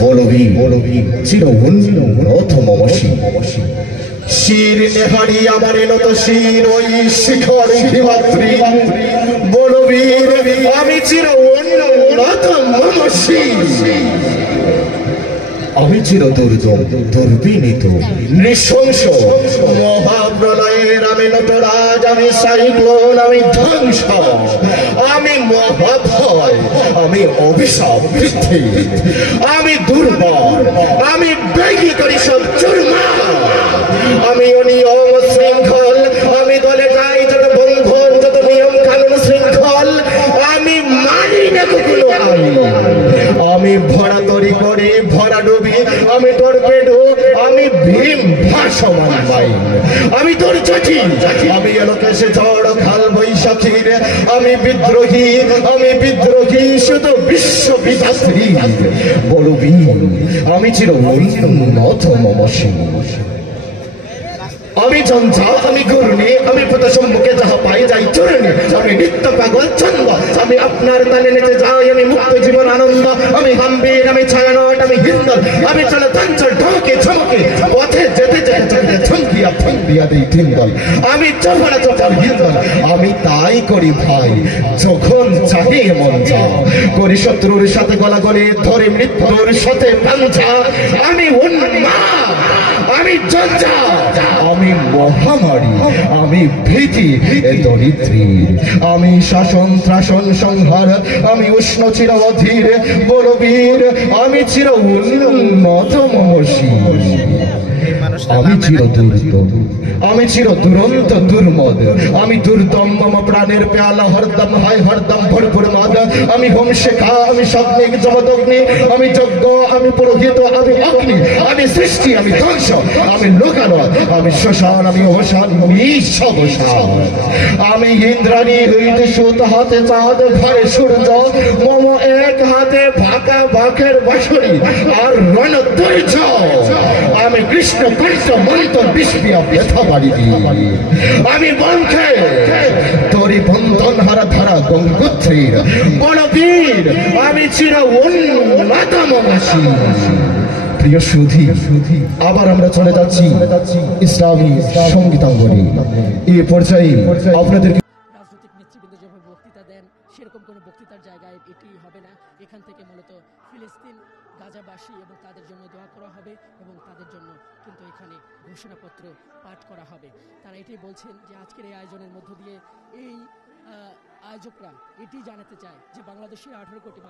বলবি চির উন্নত মমসী শির নেহারি আমার নত শির ওই শিখর হিমাত্রী বলবীর আমি চির উন্নত মমসী আমি চির দুর্বিনীত নৃশংস মহাপ্রলয়ের আমি নটরাজ আমি সাইক্লোন আমি ধ্বংস আমি মহাভয় আমি অভিশাপ বৃদ্ধি আমি দুর্বল আমি বেগি করি সব চুরমা আমি অনিয়ম শৃঙ্খল আমি দলে যাই যত বন্ধন যত নিয়ম কানুন শৃঙ্খল আমি মানি না কখনো আমি ভরা তরি করে ভরা ডুবি আমি টর্পেডো আমি ভীম ভাসমান বাইন আমি তোর চাচি আমি এলোকেশে ঝড় খাল বৈশাখীর আমি বিদ্রোহী শুধু বিশ্ব বিধাত্রী বলবি আমি চির উন্নত মমসী আমি জঞ্জা আমি ঘূর্ণি আমি পথ সম্মুখে যাহা পাই যাই চূর্ণি আমি নিত্য পাগল ছন্দ আমি আপনার তালে নেচে যাই আমি মুক্ত জীবন আনন্দ আমি গম্ভীর আমি ছায়ানট আমি হিন্দল আমি চলে চঞ্চল ঢোকে ঝমকে পথে যেতে যেতে ঝঙ্কিয়া দিই হিন্দল আমি চপড়া হিন্দল আমি তাই করি ভাই যখন চাহি মন যা করি শত্রুর সাথে গলাগলি ধরে মৃত্যুর সাথে পাঞ্জা আমি উন্মাদ আমি জঞ্জা আমি মহামারী আমি ভীতি দরিদ্রী আমি শাসন ত্রাসন সংহার আমি উষ্ণ চির অধীর বলবীর আমি চির উন্নত মমসী আমি চির আমি চির দুরন্ত দুর্মদ আমি দুর্দম মম প্রাণের পেয়ালা হরদম হায় হরদম ভরপুর মাদ আমি হোম শেখা আমি স্বপ্নিক জমদগ্নি আমি যজ্ঞ আমি পুরোহিত আমি অগ্নি আমি সৃষ্টি আমি ধ্বংস আমি লোকানো আমি শ্মশান আমি অবসান আমি ইন্দ্রাণী হইতে সুত হাতে চাঁদ ঘরে সূর্য মম এক হাতে ভাকা বাঘের বাঁশরি আর রণধৈর্য আমি কৃষ্ণ কৃষ্ণ মন্ত বিস্পিয়া ব্যথা বাড়ি আমি বংশে তোরি বন্ধন হারা ধারা গঙ্গোত্রীর বলবীর আমি চির উন্নত মমসী প্রিয় সুধী আবার আমরা চলে যাচ্ছি ইসলামী সঙ্গীতাঙ্গনে এই পর্যায়ে আপনাদের রাজনৈতিক নেতৃবৃন্দ যেভাবে বক্তৃতা দেন সেরকম কোনো বক্তৃতার জায়গায় এটি হবে না এখান থেকে মূলত ফিলিস্তিন গাজাবাসী এবং তাদের জন্য দোয়া করা হবে এবং তাদের জন্য কিন্তু এখানে ঘোষণাপত্র পাঠ করা হবে তারা এটাই বলছেন যে আজকের এই আয়োজনের মধ্য দিয়ে এই আয়োজকরা এটি জানাতে চায় যে বাংলাদেশের 18 কোটি